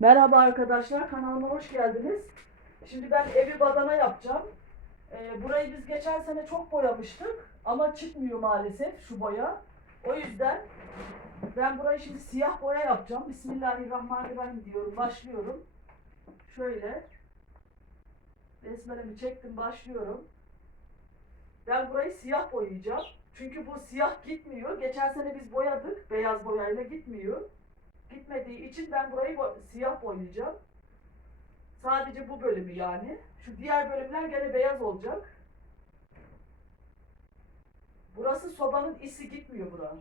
Merhaba arkadaşlar, kanalıma hoş geldiniz. Şimdi ben evi badana yapacağım. Ee, burayı biz geçen sene çok boyamıştık ama çıkmıyor maalesef şu boya. O yüzden ben burayı şimdi siyah boya yapacağım. Bismillahirrahmanirrahim diyorum, başlıyorum. Şöyle. Besmelemi çektim, başlıyorum. Ben burayı siyah boyayacağım. Çünkü bu siyah gitmiyor. Geçen sene biz boyadık, beyaz boyayla gitmiyor gitmediği için ben burayı bo- siyah boyayacağım. Sadece bu bölümü yani. Şu diğer bölümler gene beyaz olacak. Burası sobanın isi gitmiyor bura.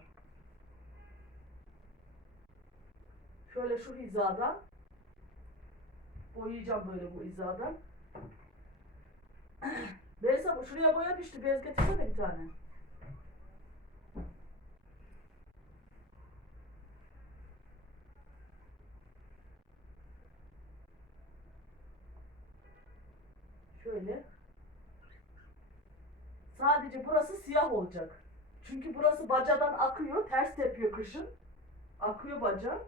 Şöyle şu hizadan boyayacağım böyle bu hizadan. Beyza şuraya boya düştü. Bez getirsene bir tane. Şöyle. Sadece burası siyah olacak. Çünkü burası bacadan akıyor, ters tepiyor kışın. Akıyor baca.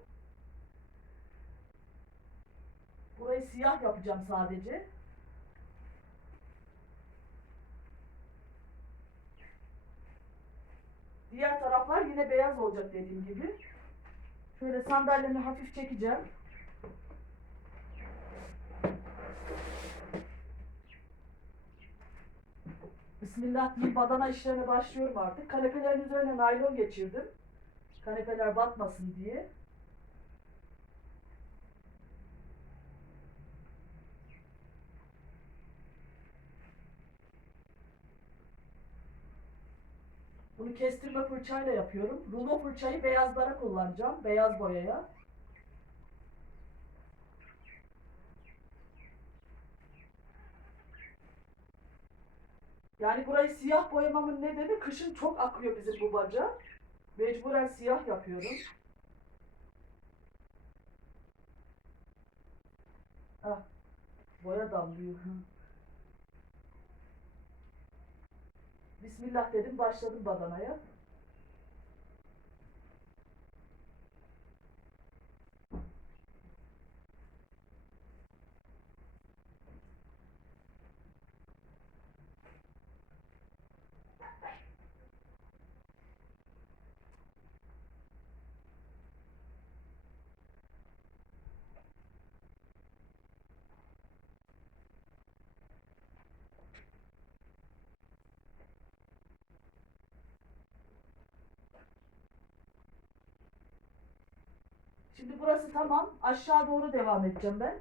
Burayı siyah yapacağım sadece. Diğer taraflar yine beyaz olacak dediğim gibi. Şöyle sandalyemi hafif çekeceğim. Bismillah diyeyim badana işlerine başlıyorum artık. Kanepelerin üzerine naylon geçirdim. Kanepeler batmasın diye. Bunu kestirme fırçayla yapıyorum. Rulo fırçayı beyazlara kullanacağım. Beyaz boyaya. Yani burayı siyah boyamamın nedeni kışın çok akıyor bizim bu baca. Mecburen siyah yapıyorum. Ah, boya damlıyor. Bismillah dedim başladım badanaya. Şimdi burası tamam. Aşağı doğru devam edeceğim ben.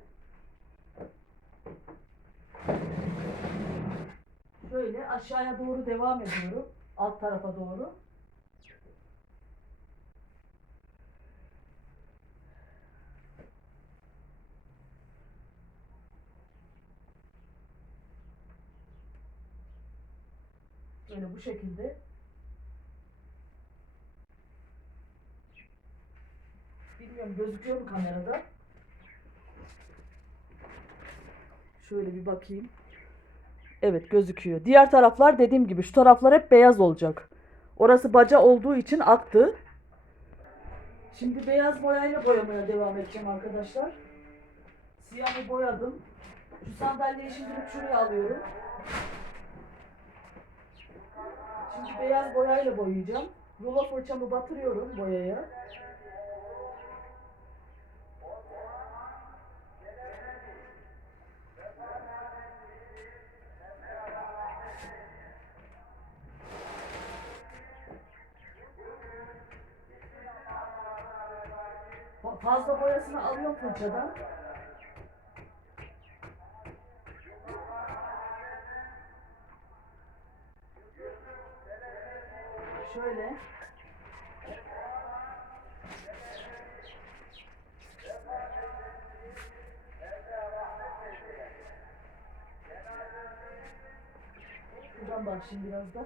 Şöyle aşağıya doğru devam ediyorum. Alt tarafa doğru. Böyle bu şekilde. Bilmiyorum gözüküyor mu kamerada? Şöyle bir bakayım. Evet gözüküyor. Diğer taraflar dediğim gibi şu taraflar hep beyaz olacak. Orası baca olduğu için aktı. Şimdi beyaz boyayla boyamaya devam edeceğim arkadaşlar. Siyahı boyadım. Şu sandalyeyi şimdilik şuraya alıyorum. Şimdi beyaz boyayla boyayacağım. Rulo fırçamı batırıyorum boyaya. Fazla boyasını alıyorum fırçadan. Şöyle. Şuradan başlayayım biraz da.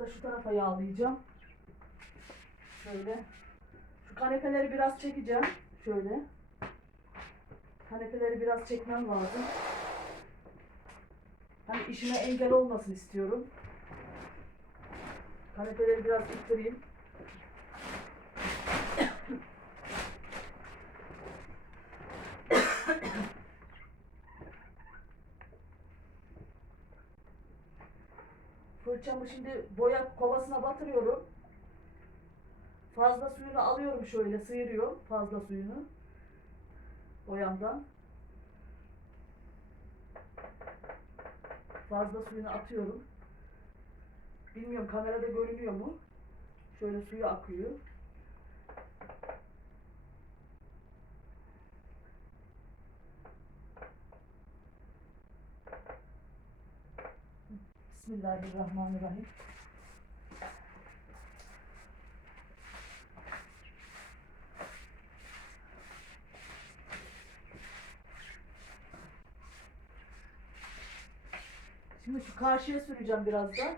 Da şu tarafa yağlayacağım. Şöyle. Şu kanepeleri biraz çekeceğim. Şöyle. Kanepeleri biraz çekmem lazım. Hani işime engel olmasın istiyorum. Kanepeleri biraz ittireyim. Fırçamı şimdi boya kovasına batırıyorum. Fazla suyunu alıyorum şöyle sıyırıyorum fazla suyunu boyamdan. Fazla suyunu atıyorum. Bilmiyorum kamerada görünüyor mu? Şöyle suyu akıyor. Bismillahirrahmanirrahim. Şimdi şu karşıya süreceğim biraz da.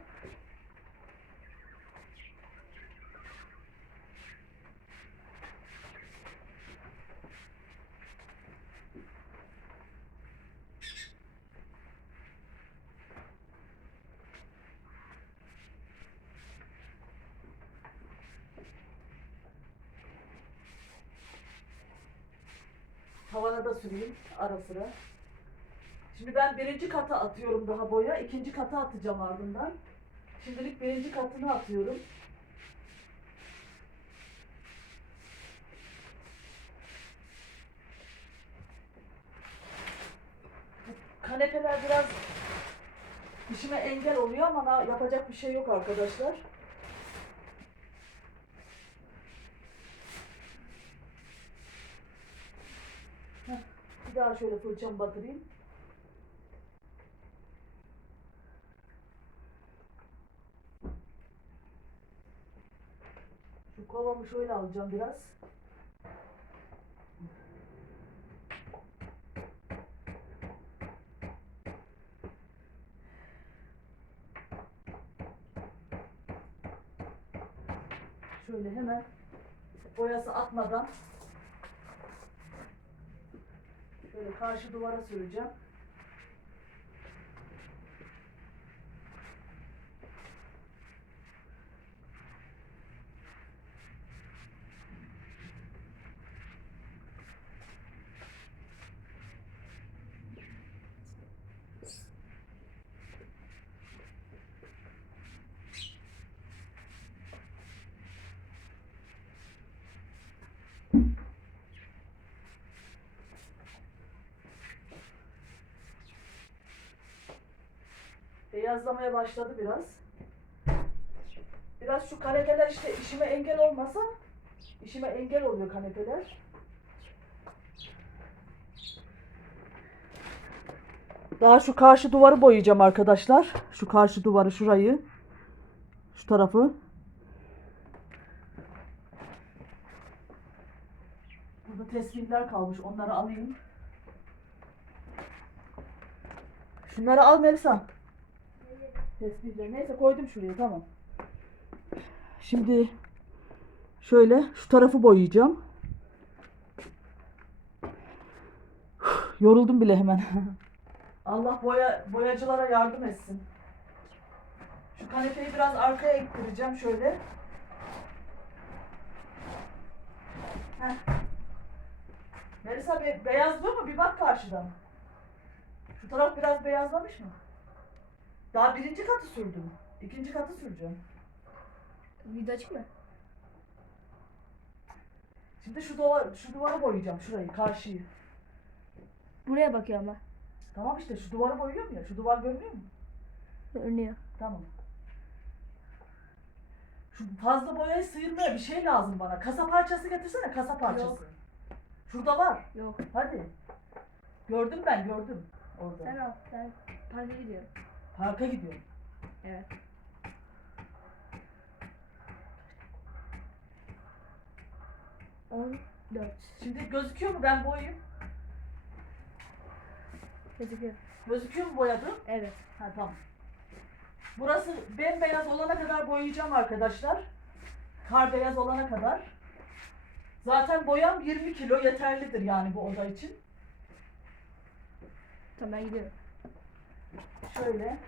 Tavana da süreyim ara sıra. Şimdi ben birinci kata atıyorum daha boya. ikinci kata atacağım ardından. Şimdilik birinci katını atıyorum. Kanepeler biraz işime engel oluyor ama yapacak bir şey yok arkadaşlar. Heh, Daha şöyle fırçamı batırayım. Şu kovamı şöyle alacağım biraz. Şöyle hemen boyası atmadan şöyle karşı duvara süreceğim. Beyazlamaya başladı biraz. Biraz şu kanepeler işte işime engel olmasa işime engel oluyor kanepeler. Daha şu karşı duvarı boyayacağım arkadaşlar. Şu karşı duvarı şurayı. Şu tarafı. Burada tespihler kalmış. Onları alayım. Şunları al Melisa. Tespihler. Neyse koydum şuraya tamam. Şimdi şöyle şu tarafı boyayacağım. Yoruldum bile hemen. Allah boya boyacılara yardım etsin. Şu kanepeyi biraz arkaya ittireceğim şöyle. Heh. Melisa be beyazlıyor mu? Bir bak karşıdan. Şu taraf biraz beyazlamış mı? Daha birinci katı sürdüm. İkinci katı süreceğim. Video açık mı? Şimdi şu duvar, şu duvarı boyayacağım şurayı, karşıyı. Buraya bakıyor ama. Tamam işte şu duvarı boyuyorum ya. Şu duvar görünüyor mu? Görünüyor. Tamam. Şu fazla boyayı sıyırmaya bir şey lazım bana. Kasa parçası getirsene kasa parçası. Yok. Şurada var. Yok. Hadi. Gördüm ben gördüm. Orada. Sen al. Ben parka gidiyorum. Parka gidiyorum. Evet. On dört. Şimdi gözüküyor mu ben boyayım? Gözüküyor. Gözüküyor mu boyadım? Evet. Ha tamam. Burası bembeyaz olana kadar boyayacağım arkadaşlar. Kar beyaz olana kadar. Zaten boyam 20 kilo yeterlidir yani bu oda için. Tamam ben gidiyorum. Şöyle.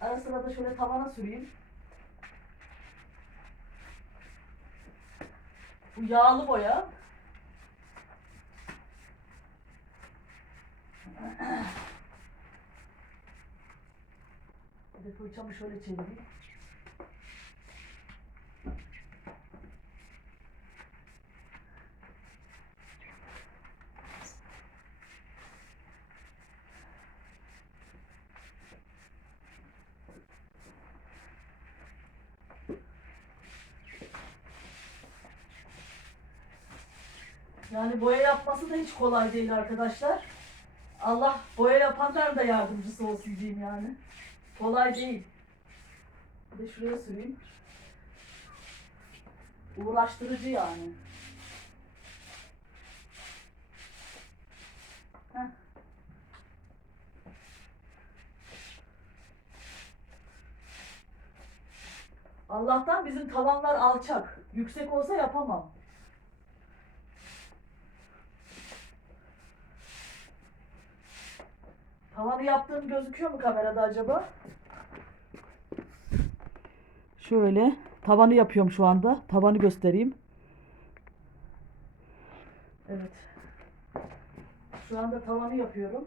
Ara da şöyle tavana süreyim. Bu yağlı boya. Bir de fırçamı şöyle çevireyim. Yani boya yapması da hiç kolay değil arkadaşlar. Allah boya yapanların da yardımcısı olsun diyeyim yani. Kolay değil. Bir de şuraya süreyim. Uğraştırıcı yani. Heh. Allah'tan bizim tavanlar alçak. Yüksek olsa yapamam. Tavanı yaptığım gözüküyor mu kamerada acaba? Şöyle tavanı yapıyorum şu anda. Tavanı göstereyim. Evet. Şu anda tavanı yapıyorum.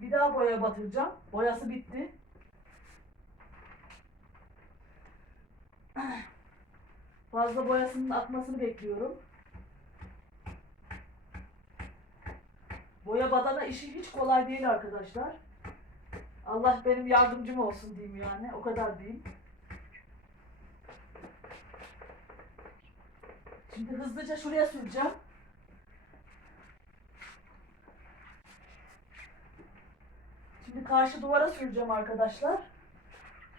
Bir daha boya batıracağım. Boyası bitti. Fazla boyasının akmasını bekliyorum. Boya badana işi hiç kolay değil arkadaşlar. Allah benim yardımcım olsun diyeyim yani. O kadar diyeyim. Şimdi hızlıca şuraya süreceğim. Şimdi karşı duvara süreceğim arkadaşlar.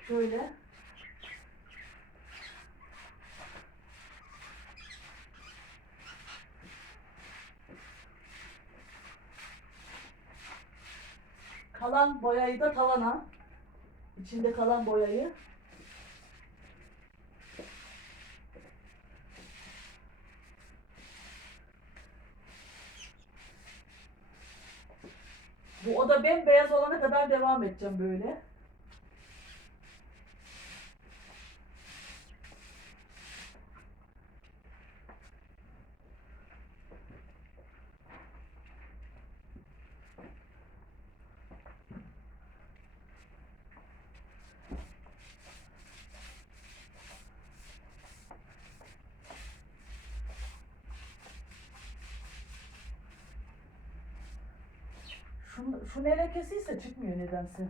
Şöyle. Kalan boyayı da tavana. İçinde kalan boyayı. Bu oda bembeyaz olana kadar devam edeceğim böyle. Şu, şu ne lekesiyse çıkmıyor nedense.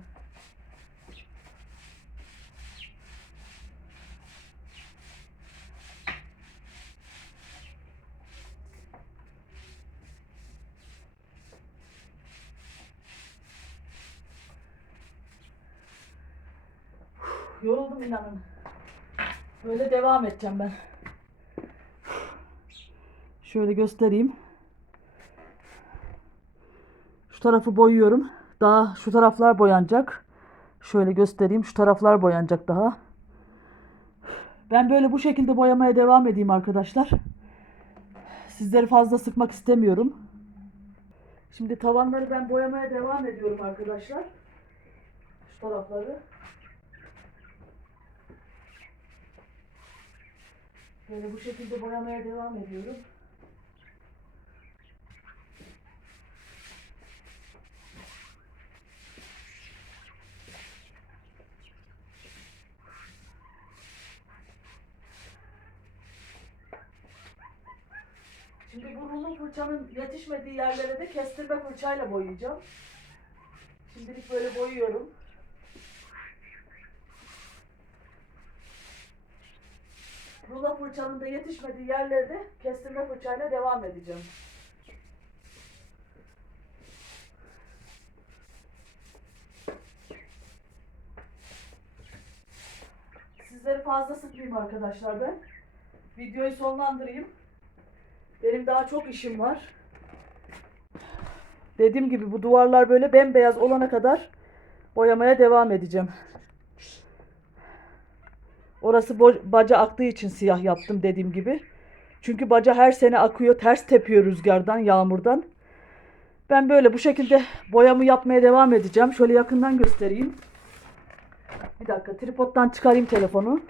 Yoruldum inanın. Böyle devam edeceğim ben. Şöyle göstereyim. Şu tarafı boyuyorum. Daha şu taraflar boyanacak. Şöyle göstereyim. Şu taraflar boyanacak daha. Ben böyle bu şekilde boyamaya devam edeyim arkadaşlar. Sizleri fazla sıkmak istemiyorum. Şimdi tavanları ben boyamaya devam ediyorum arkadaşlar. Şu tarafları. Böyle bu şekilde boyamaya devam ediyorum. fırçanın yetişmediği yerlere de kestirme fırçayla boyayacağım. Şimdilik böyle boyuyorum. Rula fırçanın da yetişmediği yerlerde kestirme fırçayla devam edeceğim. Sizleri fazla sıkmayayım arkadaşlar ben. Videoyu sonlandırayım. Benim daha çok işim var. Dediğim gibi bu duvarlar böyle bembeyaz olana kadar boyamaya devam edeceğim. Orası baca aktığı için siyah yaptım dediğim gibi. Çünkü baca her sene akıyor, ters tepiyor rüzgardan, yağmurdan. Ben böyle bu şekilde boyamı yapmaya devam edeceğim. Şöyle yakından göstereyim. Bir dakika tripoddan çıkarayım telefonu.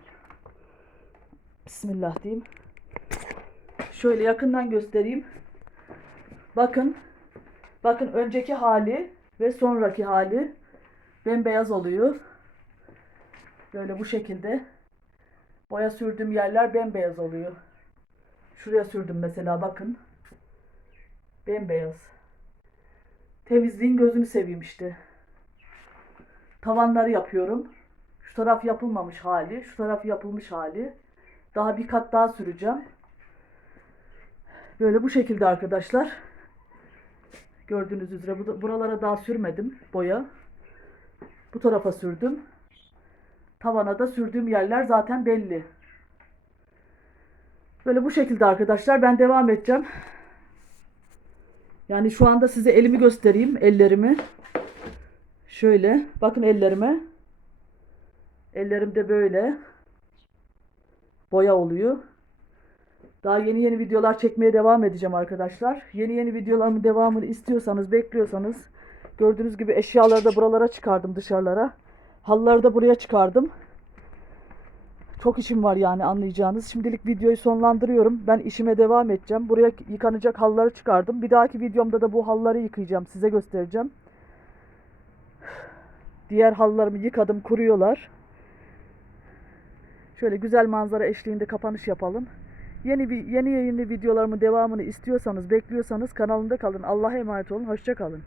Bismillah diyeyim. Şöyle yakından göstereyim. Bakın. Bakın önceki hali ve sonraki hali bembeyaz oluyor. Böyle bu şekilde. Boya sürdüğüm yerler bembeyaz oluyor. Şuraya sürdüm mesela bakın. Bembeyaz. Temizliğin gözünü seveyim işte. Tavanları yapıyorum. Şu taraf yapılmamış hali, şu taraf yapılmış hali. Daha bir kat daha süreceğim. Böyle bu şekilde arkadaşlar. Gördüğünüz üzere bu- buralara daha sürmedim boya. Bu tarafa sürdüm. Tavana da sürdüğüm yerler zaten belli. Böyle bu şekilde arkadaşlar ben devam edeceğim. Yani şu anda size elimi göstereyim, ellerimi. Şöyle, bakın ellerime. Ellerim de böyle. Boya oluyor. Daha yeni yeni videolar çekmeye devam edeceğim arkadaşlar. Yeni yeni videolarımın devamını istiyorsanız, bekliyorsanız gördüğünüz gibi eşyaları da buralara çıkardım dışarılara. Halıları da buraya çıkardım. Çok işim var yani anlayacağınız. Şimdilik videoyu sonlandırıyorum. Ben işime devam edeceğim. Buraya yıkanacak halıları çıkardım. Bir dahaki videomda da bu halıları yıkayacağım. Size göstereceğim. Diğer halılarımı yıkadım, kuruyorlar. Şöyle güzel manzara eşliğinde kapanış yapalım. Yeni bir yeni yeni videolarımın devamını istiyorsanız, bekliyorsanız kanalımda kalın. Allah'a emanet olun. Hoşça kalın.